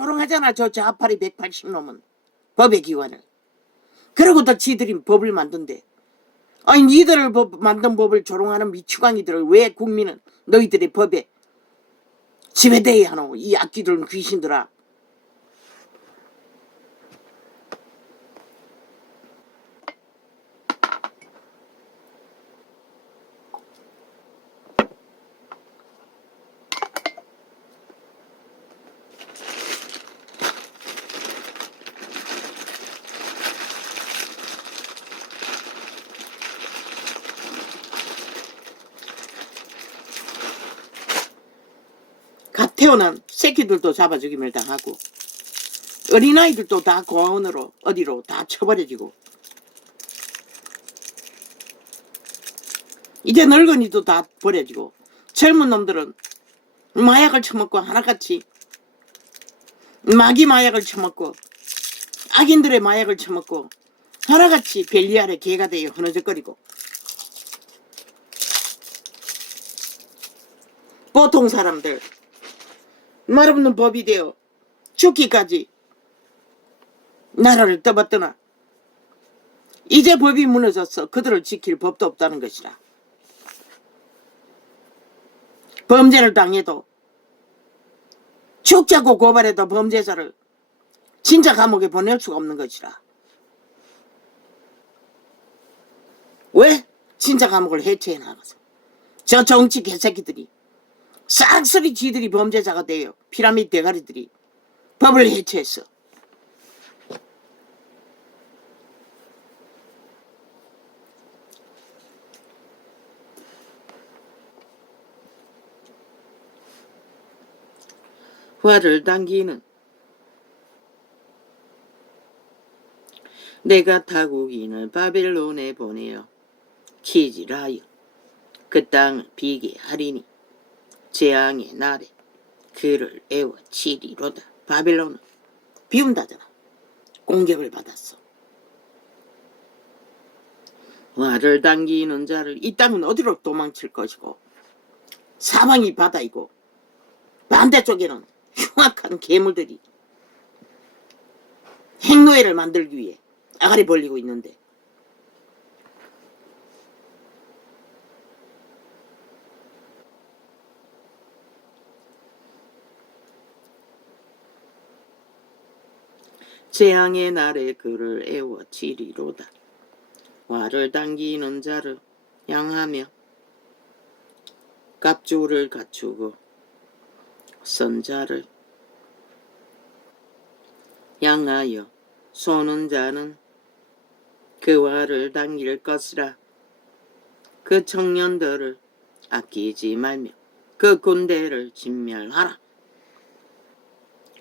조롱하잖아. 저 좌파리 180놈은 법의 기관을. 그러고 또 지들이 법을 만든대. 아니 니들 만든 법을 조롱하는 미추광이들을 왜 국민은 너희들의 법에 지배돼야 하노? 이 악기들은 귀신들아. 갓 태어난 새끼들도 잡아 죽임을 당하고 어린아이들도 다 고아원으로 어디로 다 쳐버려지고 이제 늙은이도 다 버려지고 젊은 놈들은 마약을 처먹고 하나같이 마귀 마약을 처먹고 악인들의 마약을 처먹고 하나같이 벨리알의 개가 되어 흐느적거리고 보통 사람들 말없는 법이 되어 죽기까지 나라를 떠받드나 이제 법이 무너졌어. 그들을 지킬 법도 없다는 것이라. 범죄를 당해도 죽자고 고발해도 범죄자를 진짜 감옥에 보낼 수가 없는 것이라. 왜? 진짜 감옥을 해체해 나가서 저 정치 개새끼들이 싹쓸이 지들이 범죄자가 돼요. 피라미드 대가리들이 법을 해체했어. 화를 당기는 내가 타국인을 바벨론에 보내어 키질하여 그 땅을 비게 하리니 재앙의 날에 그를 애워 치리로다. 바벨론은 비운다잖아. 공격을 받았어. 화를 당기는 자를 이 땅은 어디로 도망칠 것이고 사방이 바다이고 반대쪽에는 흉악한 괴물들이 행노예를 만들기 위해 아가리 벌리고 있는데 재앙의 날에 그를 애워 치리로다. 화를 당기는 자를 향하며 갑주를 갖추고 선자를 향하여 쏘는 자는 그 화를 당길 것이라. 그 청년들을 아끼지 말며 그 군대를 진멸하라.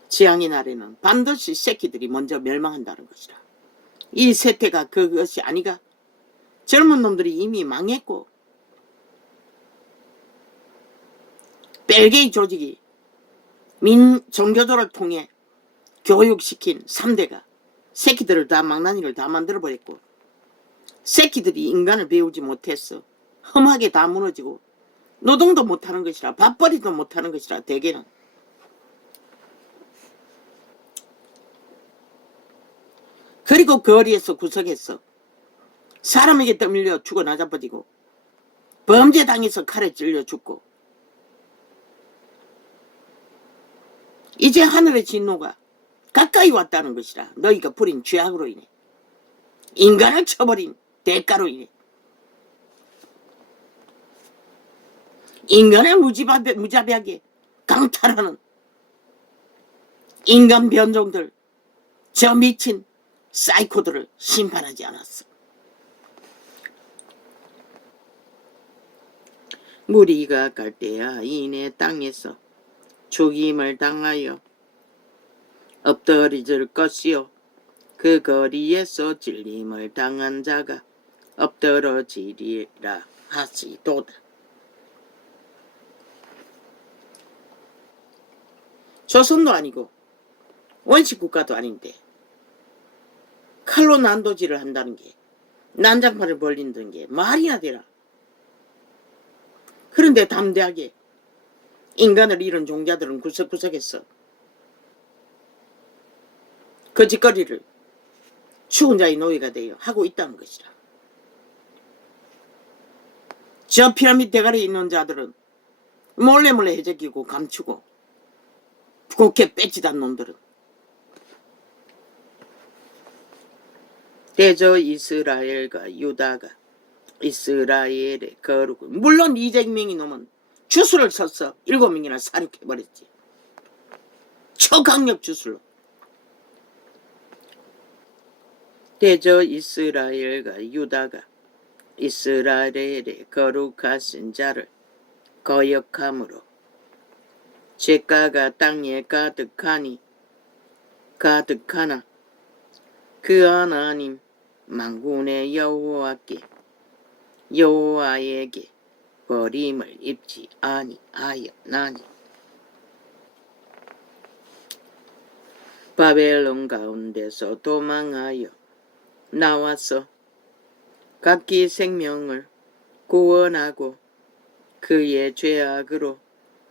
재앙의 날에는 반드시 새끼들이 먼저 멸망한다는 것이라. 이 세태가 그것이 아니가. 젊은 놈들이 이미 망했고 벨게이 조직이 종교조를 통해 교육시킨 3대가 새끼들을 다 망나니를 다 만들어버렸고 새끼들이 인간을 배우지 못했어. 험하게 다 무너지고 노동도 못하는 것이라 밥벌이도 못하는 것이라. 대개는 그리고 거리에서 구석에서 사람에게 떠밀려 죽어 나자빠지고 범죄당해서 칼에 찔려 죽고 이제 하늘의 진노가 가까이 왔다는 것이라. 너희가 부린 죄악으로 인해 인간을 쳐버린 대가로 인해 인간을 무자비하게 강탈하는 인간 변종들, 저 미친 사이코들을 심판하지 않았어. 무리가 갈대아 인의 땅에서 죽임을 당하여 엎드러질 것이요 그 거리에서 찔림을 당한 자가 엎드러지리라 하시도다. 조선도 아니고 원시국가도 아닌데 칼로 난도질을 한다는 게 난장판을 벌린다는 게 말이나 되라. 그런데 담대하게 인간을 잃은 종자들은 구석구석에서 거짓거리를 죽은 자의 노예가 되어 하고 있다는 것이라. 저 피라미드 대가리에 있는 자들은 몰래 해적이고 감추고 곱게 뺏지단 놈들은 대저 이스라엘과 유다가 이스라엘의 거룩을, 물론 이재명이 놈은 주술을 써서 7명이나 사륙해버렸지. 초강력 주술로. 대저 이스라엘과 유다가 이스라엘의 거룩하신 자를 거역함으로 죄가가 땅에 가득하나 그 하나님 만군의 여호와에게 버림을 입지 아니하였나니. 바벨론 가운데서 도망하여 나와서 각기 생명을 구원하고 그의 죄악으로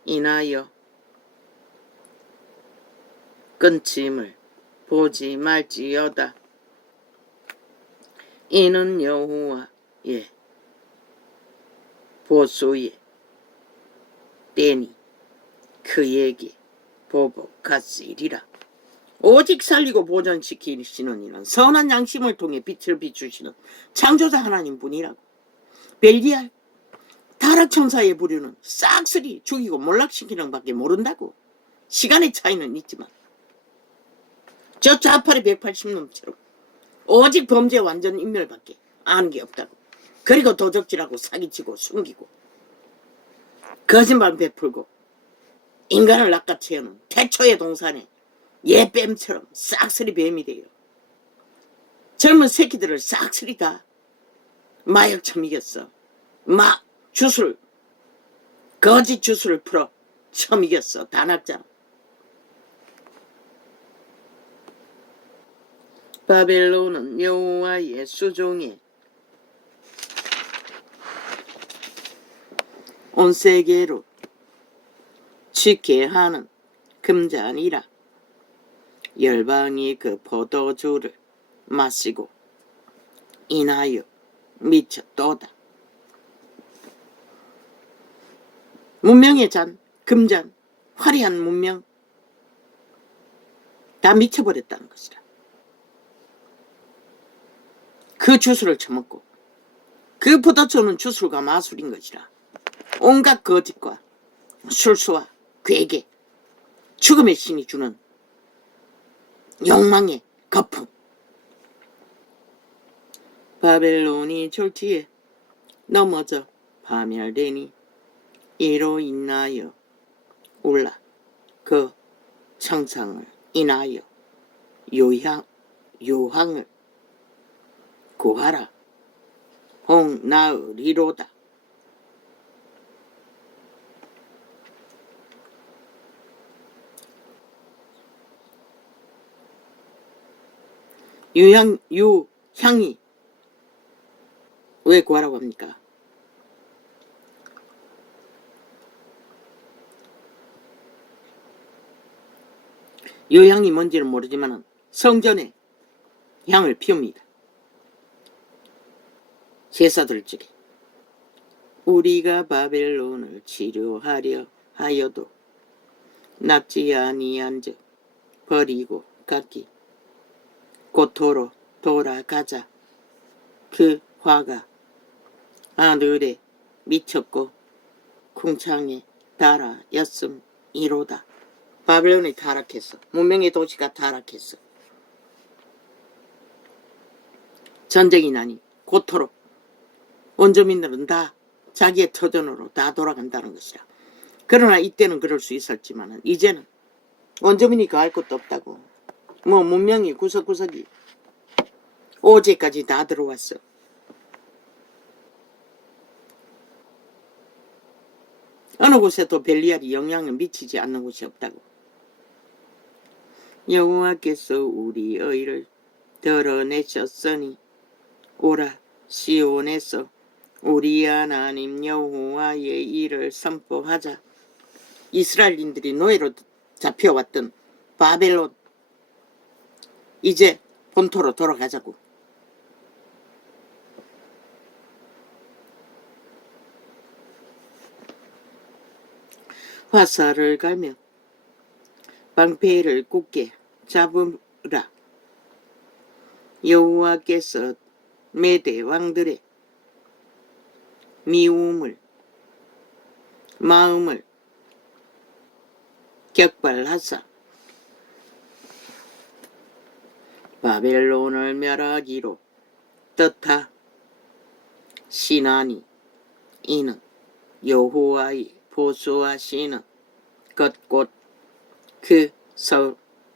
인하여 끊침을 보지 말지어다. 이는 여호와의 보수의 때니 그에게 보복하시리라. 오직 살리고 보존시키시는 이는 선한 양심을 통해 빛을 비추시는 창조자 하나님뿐이라고. 벨리알 타락천사의 부류는 싹쓸이 죽이고 몰락시키는 밖에 모른다고. 시간의 차이는 있지만 저 좌파리 180놈처럼 오직 범죄 완전 인멸밖에 아는 게 없다고. 그리고 도적질하고 사기치고 숨기고 거짓말 베풀고 인간을 낚아채우는 태초의 동산에 예뱀처럼 싹쓸이 뱀이 돼요. 젊은 새끼들을 싹쓸이 다 마약 처먹였어. 거짓 주술을 풀어 처먹였어. 단학자. 바벨론은 여호와의 수종에 온 세계로 취케 하는 금잔이라. 열방이 그 포도주를 마시고 인하여 미쳤도다. 문명의 잔, 금잔, 화려한 문명 다 미쳐버렸다는 것이라. 그 주술을 처먹고 그 포도주는 주술과 마술인 것이라. 온갖 거짓과 술수와 괴계, 죽음의 신이 주는 욕망의 거품. 바벨론이 졸지에 넘어져 파멸되니 이로 인하여 올라 그 청상을 인하여 요항을 구하라. 홍나으리로다. 유향이 왜 구하라고 합니까? 유향이 뭔지는 모르지만 성전에 향을 피웁니다. 제사들 중에 우리가 바벨론을 치료하려 하여도 낫지 아니한즉 버리고 각기 고토로 돌아가자. 그 화가 하늘에 미쳤고 궁창에 달하였음이로다. 바벨론이 타락했어. 문명의 도시가 타락했어. 전쟁이 나니 고토로 원주민들은 다 자기의 터전으로 다 돌아간다는 것이라. 그러나 이때는 그럴 수 있었지만 이제는 원주민이 가할 것도 없다고. 문명이 구석구석이 오제까지 다 들어왔어. 어느 곳에도 벨리알이 영향을 미치지 않는 곳이 없다고. 여호와께서 우리 의를 드러내셨으니 오라 시온에서 우리 하나님 여호와의 일을 선포하자. 이스라엘인들이 노예로 잡혀왔던 바벨론, 이제 본토로 돌아가자고. 화살을 갈며 방패를 굳게 잡으라. 여호와께서 메대 왕들의 미움을 마음을 격발하사 바벨론을 멸하기로 뜻하시나니 이는 여호와의 보수하시는 것 곧 그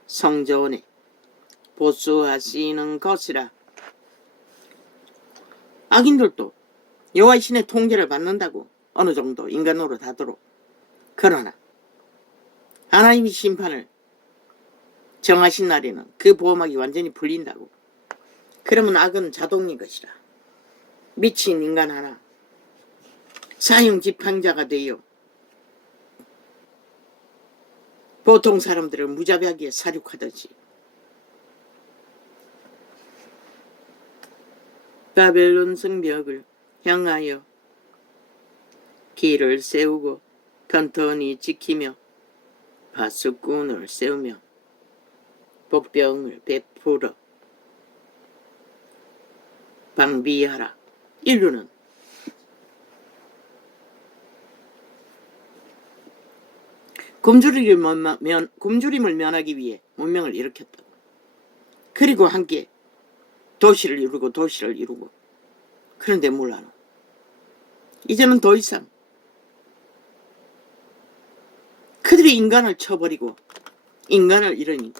성전에 보수하시는 것이라. 악인들도 여호와의 신의 통제를 받는다고, 어느 정도 인간으로 다도록. 그러나 하나님이 심판을 정하신 날에는 그 보호막이 완전히 풀린다고. 그러면 악은 자동인 것이라. 미친 인간 하나 사형 집행자가 되어 보통 사람들을 무자비하게 사륙하듯이 바벨론 성벽을 향하여 길을 세우고 튼튼히 지키며 파수꾼을 세우며 복병을 베풀어 방비하라. 인류는 굶주림을 면하기 위해 문명을 일으켰다고. 그리고 함께 도시를 이루고. 그런데 몰라요. 이제는 더 이상 그들이 인간을 쳐버리고 인간을 이러니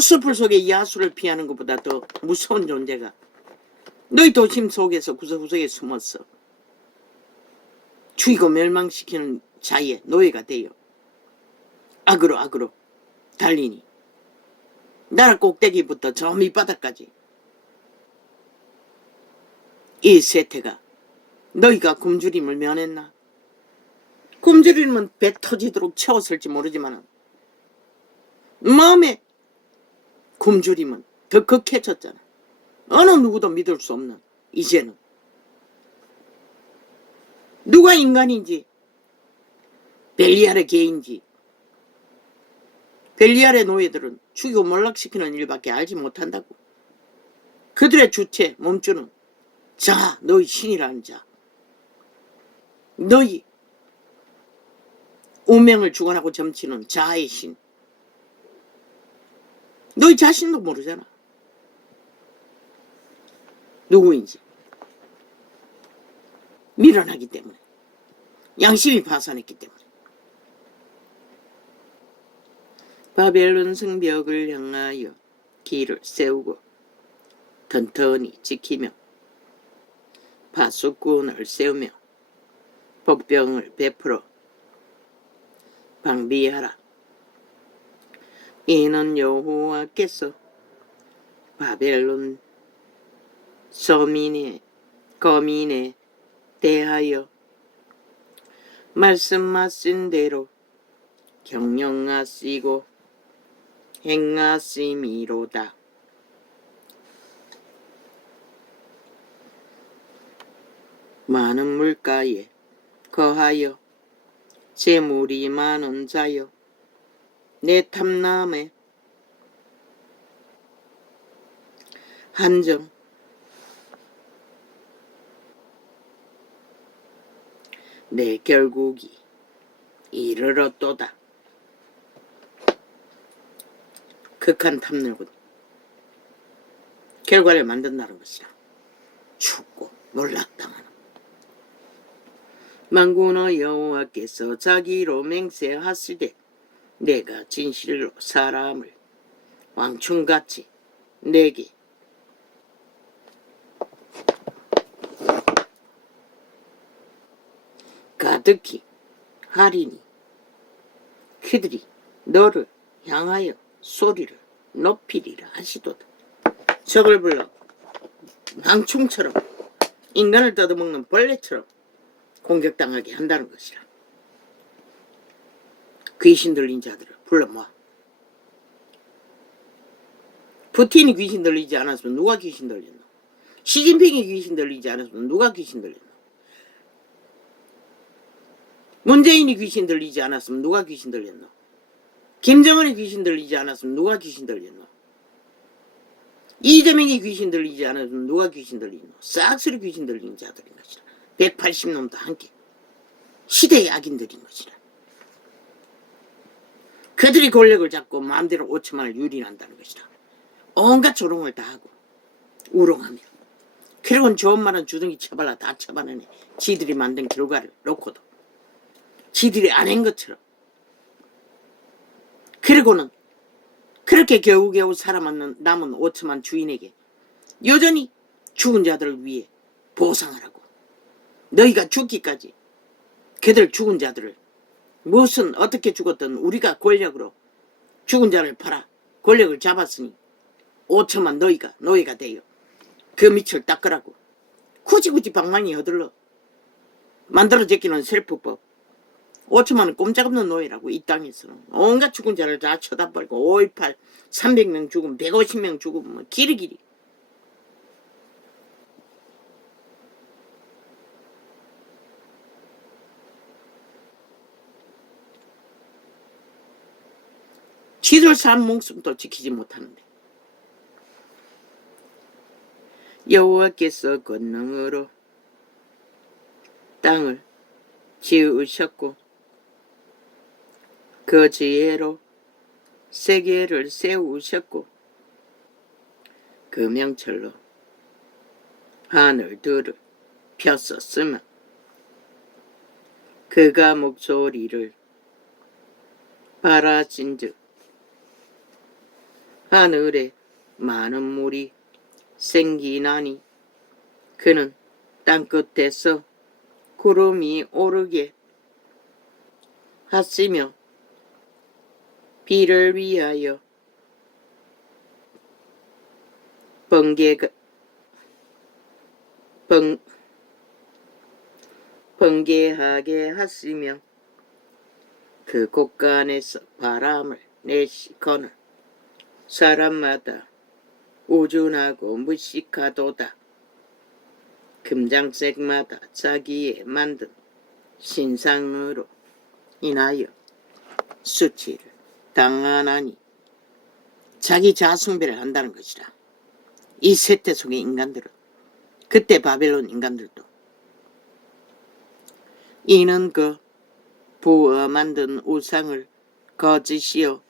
숲을 속에 야수를 피하는 것보다 더 무서운 존재가 너희 도심 속에서 구석구석에 숨었어. 죽이고 멸망시키는 자의 노예가 되어 악으로 달리니 나라 꼭대기부터 저 밑바닥까지 이 세태가 너희가 굶주림을 면했나? 굶주림은 배 터지도록 채웠을지 모르지만 마음의 굶주림은 더 극해졌잖아. 어느 누구도 믿을 수 없는. 이제는 누가 인간인지 벨리알의 개인지. 벨리알의 노예들은 죽이고 몰락시키는 일밖에 알지 못한다고. 그들의 주체 몸주는 자, 너희 신이라는 자, 너희 운명을 주관하고 점치는 자의 신. 너희 자신도 모르잖아. 누구인지. 밀어나기 때문에. 양심이 파산했기 때문에. 바벨론 성벽을 향하여 길을 세우고 튼튼히 지키며 파수꾼을 세우며 복병을 베풀어 방비하라. 이는 여호와께서 바벨론 거민에 대하여 말씀하신 대로 경영하시고 행하심이로다. 많은 물가에 거하여 재물이 많은 자여, 내 탐남에 한정 내 결국이 이르렀도다. 극한 탐욕은 결과를 만든다는 것이라. 죽고 몰락당하는. 만군의 여호와께서 자기로 맹세하시되 내가 진실로 사람을 왕충같이 내게 가득히 하리니 그들이 너를 향하여 소리를 높이리라 하시도다. 적을 불러 망충처럼 인간을 뜯어먹는 벌레처럼 공격당하게 한다는 것이라. 귀신 들린 자들을 불러 모아 푸틴이 귀신 들리지 않았으면 누가 귀신 들렸노? 시진핑이 귀신 들리지 않았으면 누가 귀신 들렸노? 문재인이 귀신 들리지 않았으면 누가 귀신 들렸노? 김정은이 귀신 들리지 않았으면 누가 귀신 들렸노? 이재명이 귀신 들리지 않았으면 누가 귀신 들리노? 싹쓸이 귀신 들린 자들인 것이라. 180놈도 함께 시대의 악인들인 것이라. 그들이 권력을 잡고 마음대로 5천만을 유린한다는 것이라. 온갖 조롱을 다 하고 우롱하며, 그리고는 좋은 말은 주둥이 쳐발라 다 쳐발라내. 지들이 만든 결과를 놓고도 지들이 안 한 것처럼. 그리고는 그렇게 겨우겨우 살아남은 5천만 주인에게 여전히 죽은 자들을 위해 보상하라고. 너희가 죽기까지 그들 죽은 자들을 무슨 어떻게 죽었든 우리가 권력으로 죽은 자를 팔아 권력을 잡았으니 5천만 너희가 노예가 되어 그 밑을 닦으라고. 굳이 방망이 허들러 만들어 제끼는 셀프법. 5천만은 꼼짝없는 노예라고. 이 땅에서는 온갖 죽은 자를 다 쳐다보고 5.18 300명 죽음 150명 죽음 뭐 길이길이. 지들 산 목숨도 지키지 못하는데. 여호와께서 권능으로 땅을 지으셨고 그 지혜로 세계를 세우셨고 그 명철로 하늘들을 폈었으면 그가 목소리를 바라진즉 하늘에 많은 물이 생기나니 그는 땅끝에서 구름이 오르게 하시며 비를 위하여 번개하게 하시며 그 곳간에서 바람을 내시거늘 사람마다 우준하고 무식하도다. 금장색마다 자기의 만든 신상으로 인하여 수치를 당하나니 자기 자숭배를 한다는 것이라. 이 세태 속의 인간들은, 그때 바벨론 인간들도 이는 그 부어 만든 우상을 거짓이요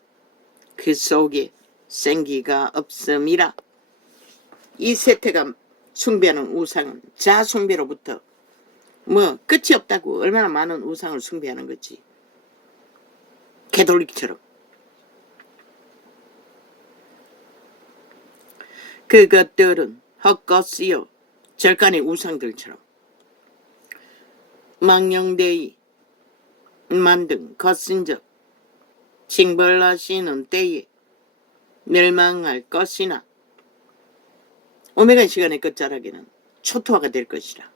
그 속에 생기가 없음이라. 이 세태가 숭배하는 우상은 자숭배로부터 뭐 끝이 없다고. 얼마나 많은 우상을 숭배하는 거지. 개돌릭처럼. 그것들은 헛것이요 절간의 우상들처럼 망령되이 만든 것인즉 징벌하시는 때에 멸망할 것이나 오메가 시간의 끝자락에는 초토화가 될 것이라.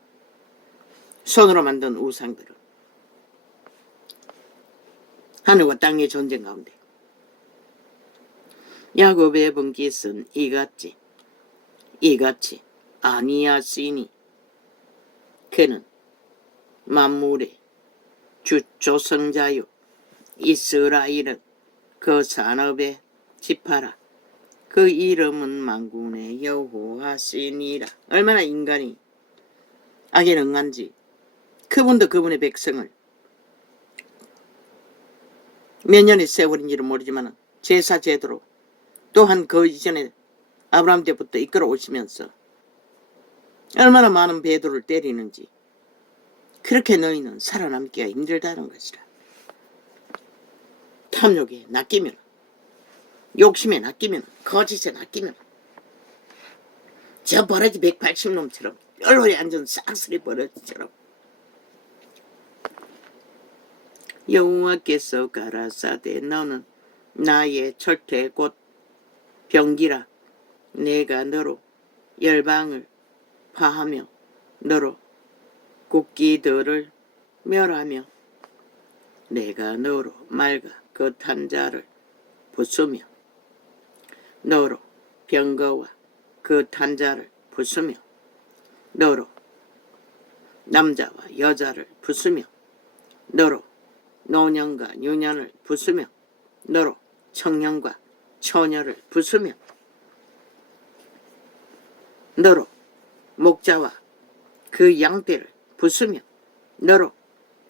손으로 만든 우상들은 하늘과 땅의 전쟁 가운데 야곱의 번깃은 이같이 아니하시니 그는 만물의 주 조성자요 이스라엘은 그 산업에 지파라. 그 이름은 만군의 여호와시니라. 얼마나 인간이 악에 능한지. 그분도 그분의 백성을 몇 년의 세월인지는 모르지만 제사 제도로 또한 그 이전에 아브라함 때부터 이끌어 오시면서 얼마나 많은 배도를 때리는지. 그렇게 너희는 살아남기가 힘들다는 것이라. 탐욕에 낚이면, 욕심에 낚이면, 거짓에 낚이면 저 버러지 180놈처럼 뼈로에 앉은 싹쓸이 버러지처럼 여호와께서 가라사대 너는 나의 철퇴 곧 병기라. 내가 너로 열방을 파하며 너로 국기들을 멸하며 내가 너로 맑아 그 탄자를 부수며 너로 병거와 그 탄자를 부수며 너로 남자와 여자를 부수며 너로 노년과 유년을 부수며 너로 청년과 처녀를 부수며 너로 목자와 그 양떼를 부수며 너로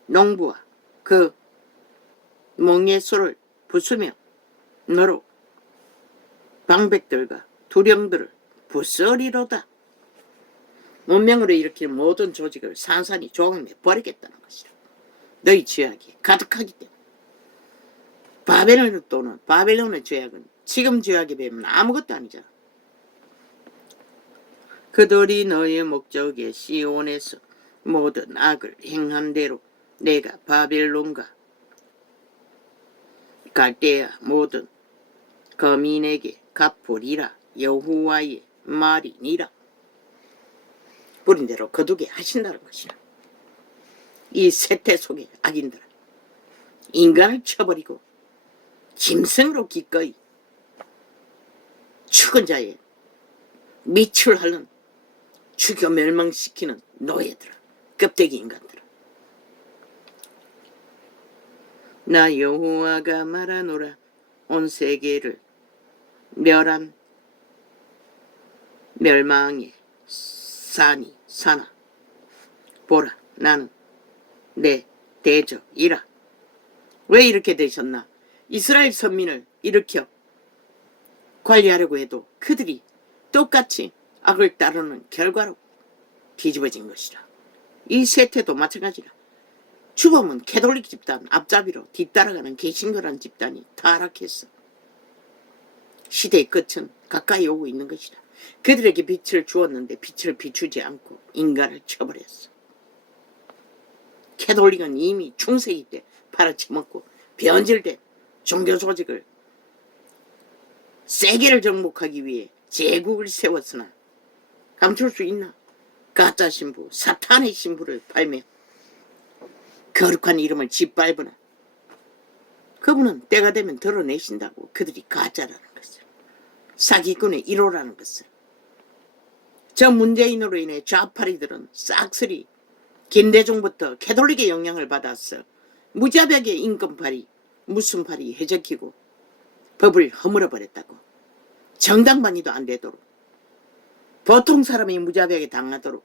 농부와 그 몽예소를 부수며 너로 방백들과 두령들을 부수리로다. 문명으로 일으키는 모든 조직을 산산이 조각내 버리겠다는 것이라. 너희 죄악이 가득하기 때문에. 바벨론의 죄악은 지금 죄악에 비하면 아무것도 아니잖아. 그들이 너의 목적에 시온에서 모든 악을 행한 대로 내가 바벨론과 갈대아 모든 거민에게 갚으리라. 여호와의 말이니라. 뿌린 대로 거두게 하신다는 것이라. 이 세태 속의 악인들은 인간을 쳐버리고 짐승으로 기꺼이 죽은 자의 밑을 하는 죽여 멸망시키는 노예들아, 껍데기 인간들아. 나 여호와가 말하노라. 온 세계를 멸망의 산이 사나 보라. 나는 내 대적이라. 왜 이렇게 되셨나? 이스라엘 선민을 일으켜 관리하려고 해도 그들이 똑같이 악을 따르는 결과로 뒤집어진 것이라. 이 세태도 마찬가지라. 주범은 캐톨릭 집단 앞잡이로 뒤따라가는 개신교란 집단이 타락했어. 시대의 끝은 가까이 오고 있는 것이라. 그들에게 빛을 주었는데 빛을 비추지 않고 인간을 쳐버렸어. 캐톨릭은 이미 중세기 때 팔아쳐먹고 변질된 종교 조직을 세계를 정복하기 위해 제국을 세웠으나 감출 수 있나? 가짜 신부, 사탄의 신부를 팔며 거룩한 이름을 짓밟으나 그분은 때가 되면 드러내신다고. 그들이 가짜라는 것을, 사기꾼의 1호라는 것을. 저 문재인으로 인해 좌파리들은 싹쓸이 김대중부터 캐톨릭의 영향을 받았어. 무자백의 인권팔이, 무슨팔이 해적히고 법을 허물어버렸다고. 정당방위도 안 되도록, 보통 사람이 무자백에 당하도록,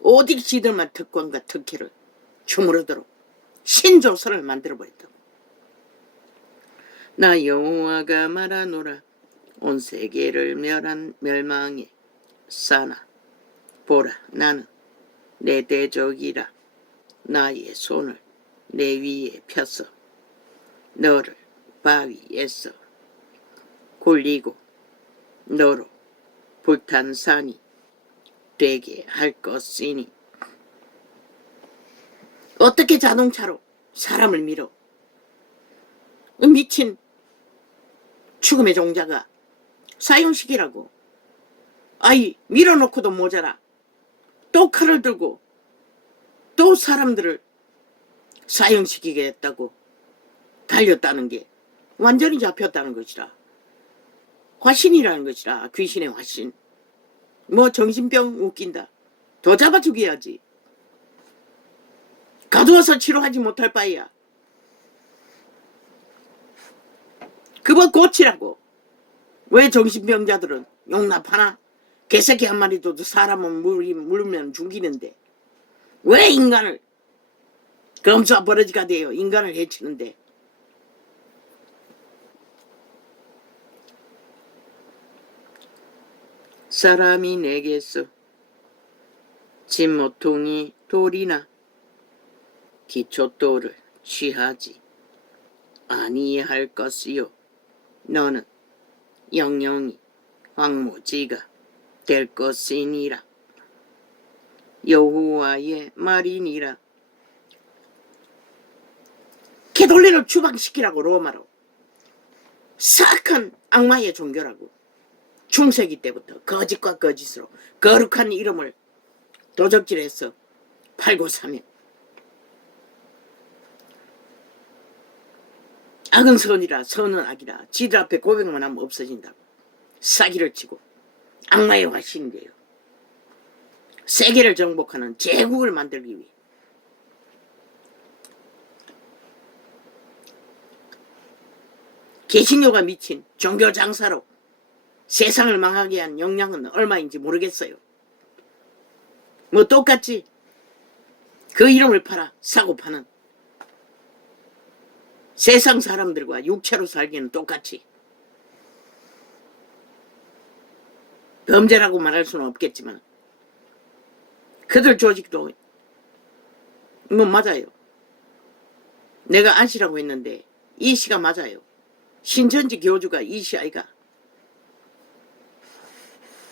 오직 지들만 특권과 특혜를 주무르도록 신조서를 만들어버렸다고. 나 여호와가 말하노라. 온 세계를 멸망에 싸나 보라. 나는 내 대적이라. 나의 손을 내 위에 펴서 너를 바위에서 굴리고 너로 불탄 산이 되게 할 것이니. 어떻게 자동차로 사람을 밀어? 미친 죽음의 종자가 사형시키라고. 아이, 밀어놓고도 모자라. 또 칼을 들고 또 사람들을 사형시키겠다고 달렸다는 게 완전히 잡혔다는 것이라. 화신이라는 것이라. 귀신의 화신. 뭐 정신병 웃긴다. 더 잡아 죽여야지. 가두어서 치료하지 못할 바에야 그거 고치라고. 왜 정신병자들은 용납하나? 개새끼 한 마리도 사람은 물면 죽이는데 왜 인간을, 검수와 버러지가 되어 인간을 해치는데. 사람이 내게서 진모퉁이 돌이나 기초돌을 취하지 아니할 것이요. 너는 영영이 황무지가 될 것이니라. 여호와의 말이니라. 캐톨릭을 추방시키라고. 로마로. 사악한 악마의 종교라고. 중세기 때부터 거짓과 거짓으로 거룩한 이름을 도적질해서 팔고 사며 악은 선이라 선은 악이라. 지들 앞에 고백만 하면 없어진다고. 사기를 치고 악마의 화신인데요. 세계를 정복하는 제국을 만들기 위해 개신교가 미친 종교 장사로 세상을 망하게 한 영향은 얼마인지 모르겠어요. 뭐 똑같이 그 이름을 팔아 사고 파는 세상 사람들과 육체로 살기는 똑같이 범죄라고 말할 수는 없겠지만 그들 조직도 뭐 맞아요. 내가 안씨라고 했는데 이씨가 맞아요. 신천지 교주가 이씨 아이가.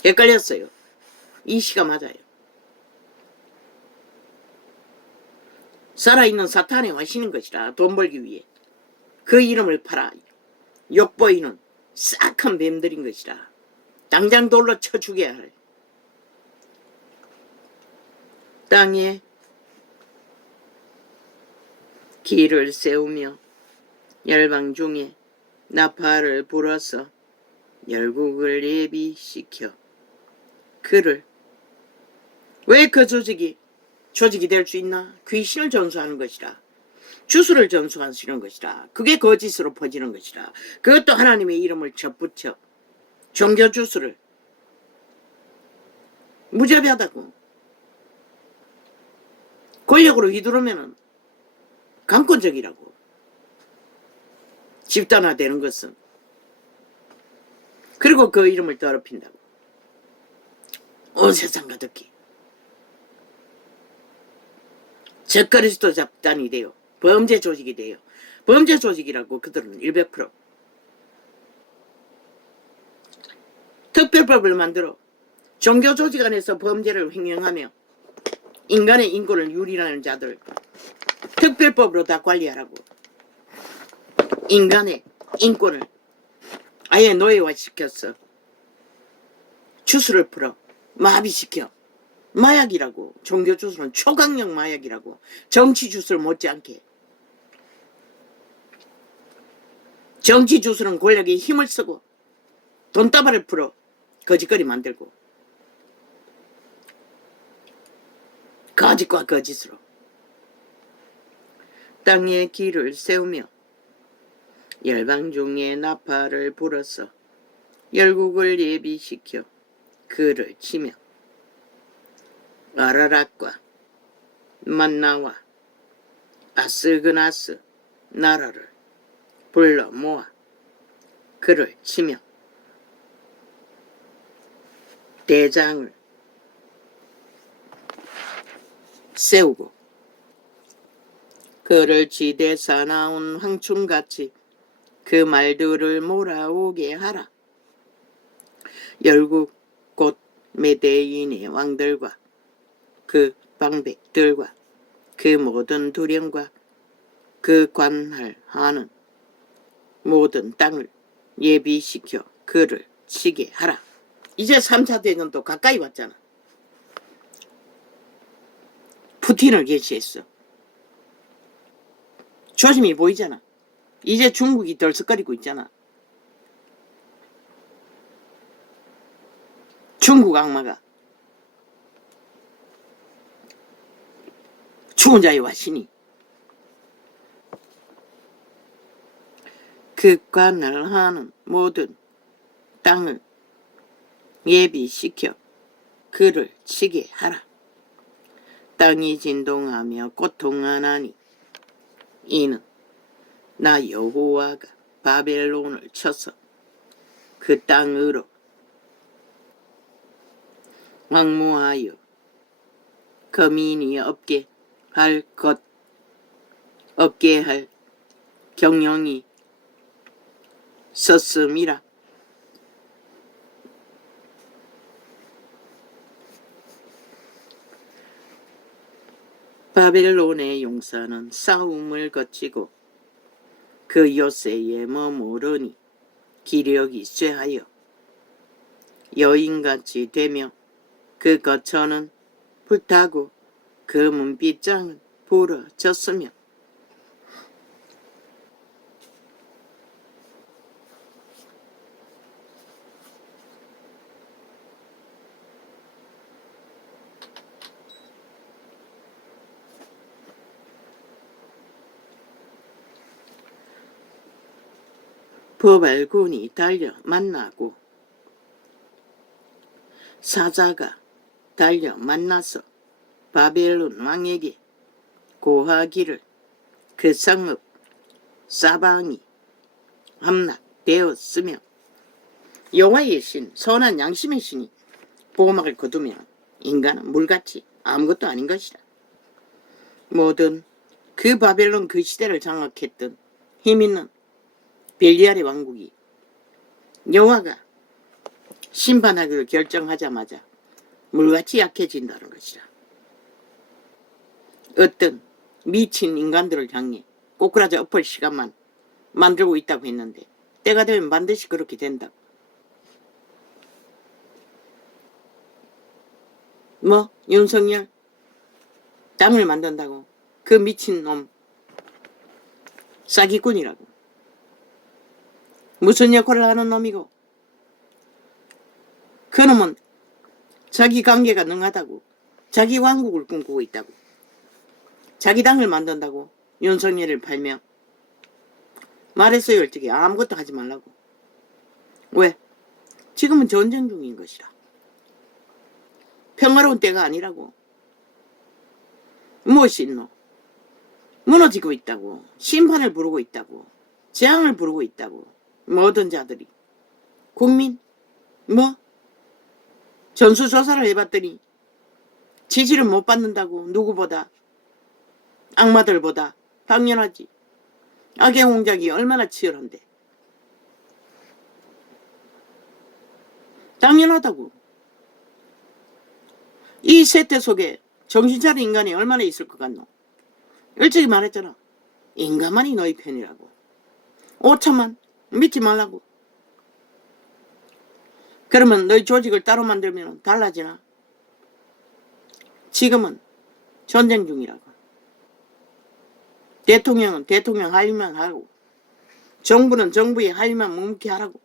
헷갈렸어요. 이씨가 맞아요. 살아있는 사탄의 화신인 것이라 돈 벌기 위해 그 이름을 팔아 욕보이는 싹한 뱀들인 것이라 당장 돌로 쳐 죽여야 할. 땅에 길을 세우며 열방 중에 나팔을 불어서 열국을 예비시켜 그를. 왜 그 조직이 될 수 있나? 귀신을 전수하는 것이라. 주술을 전수하시는 것이라. 그게 거짓으로 퍼지는 것이라. 그것도 하나님의 이름을 접붙여 종교 주술을. 무자비하다고. 권력으로 휘두르면 강권적이라고. 집단화되는 것은. 그리고 그 이름을 더럽힌다고. 온 세상 가득히. 적그리스도 잡단이 돼요. 범죄 조직이 돼요. 범죄 조직이라고 그들은 100%. 특별법을 만들어 종교 조직 안에서 범죄를 횡령하며 인간의 인권을 유린하는 자들 특별법으로 다 관리하라고. 인간의 인권을 아예 노예화시켰어. 주술을 풀어 마비시켜. 마약이라고. 종교 주술은 초강력 마약이라고. 정치 주술 못지않게. 정치 주술은 권력에 힘을 쓰고 돈다발을 풀어 거짓거리 만들고 거짓과 거짓으로 땅에 길을 세우며 열방 중에 나팔을 불어서 열국을 예비시켜 그를 치며 아라랏과 만나와 아스그나스 나라를 불러 모아 그를 치며 대장을 세우고 그를 지대 사나운 황충같이 그 말들을 몰아오게 하라. 열국 곧 메대인의 왕들과 그 방백들과 그 모든 두령과 그 관할하는 모든 땅을 예비시켜 그를 치게 하라. 이제 3차 대전도 가까이 왔잖아. 푸틴을 개시했어. 조짐이 보이잖아. 이제 중국이 덜썩거리고 있잖아. 중국 악마가 죽은 자의 화신이 그 관을 하는 모든 땅을 예비시켜 그를 치게 하라. 땅이 진동하며 고통하나니 이는 나 여호와가 바벨론을 쳐서 그 땅으로 황무하여 거민이 없게 할 경영이 섰음이라. 바벨론의 용사는 싸움을 거치고 그 요새에 머무르니 기력이 쇠하여 여인같이 되며 그 거처는 불타고 그 문빗장은 부러졌으며 보발군이 달려 만나고 사자가 달려 만나서 바벨론 왕에게 고하기를 그 성읍 사방이 함락되었으며 여호와의 신 선한 양심의 신이 보호막을 거두면 인간은 물같이 아무것도 아닌 것이라. 모든 그 바벨론 그 시대를 장악했던 힘있는 벨리알의 왕국이 여호와가 심판하기를 결정하자마자 물같이 약해진다는 것이라. 어떤 미친 인간들을 향해 꼬꾸라져 엎을 시간만 만들고 있다고 했는데 때가 되면 반드시 그렇게 된다고. 뭐 윤석열 땅을 만든다고 그 미친놈 사기꾼이라고. 무슨 역할을 하는 놈이고 그 놈은 자기 관계가 능하다고 자기 왕국을 꿈꾸고 있다고. 자기 당을 만든다고 윤석열을 팔며 말했어요. 어떻게 아무것도 하지 말라고. 왜? 지금은 전쟁 중인 것이라. 평화로운 때가 아니라고. 무엇이 있노? 무너지고 있다고. 심판을 부르고 있다고. 재앙을 부르고 있다고. 모든 자들이. 국민? 뭐? 전수조사를 해봤더니 지지를 못 받는다고. 누구보다? 악마들보다. 당연하지. 악의 공작이 얼마나 치열한데. 당연하다고. 이 세태 속에 정신 차린 인간이 얼마나 있을 것 같노? 일찍이 말했잖아. 인간만이 너희 편이라고. 오차만 믿지 말라고. 그러면 너희 조직을 따로 만들면 달라지나? 지금은 전쟁 중이라고. 대통령은 대통령 할 일만 하고 정부는 정부의 할 일만 묵묵히 하라고.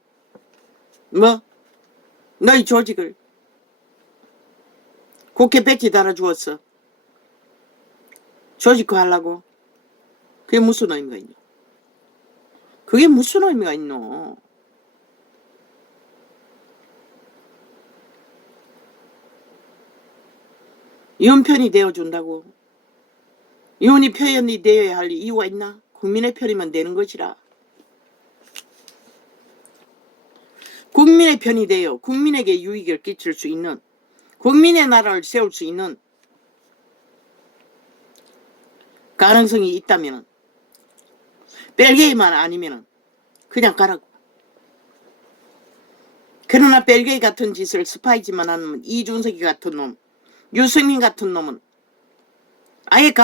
뭐? 너희 조직을 국회 배지 달아주었어. 조직화 하려고? 그게 무슨 의미가 있노? 그게 무슨 의미가 있노? 윤편이 되어준다고? 윤이 표현이 되어야 할 이유가 있나? 국민의 편이면 되는 것이라. 국민의 편이 되어 국민에게 유익을 끼칠 수 있는, 국민의 나라를 세울 수 있는 가능성이 있다면 벨기에만 아니면 그냥 가라고. 그러나 벨기에 같은 짓을 스파이지만 하는 이준석이 같은 놈, 유승민 같은 놈은 아예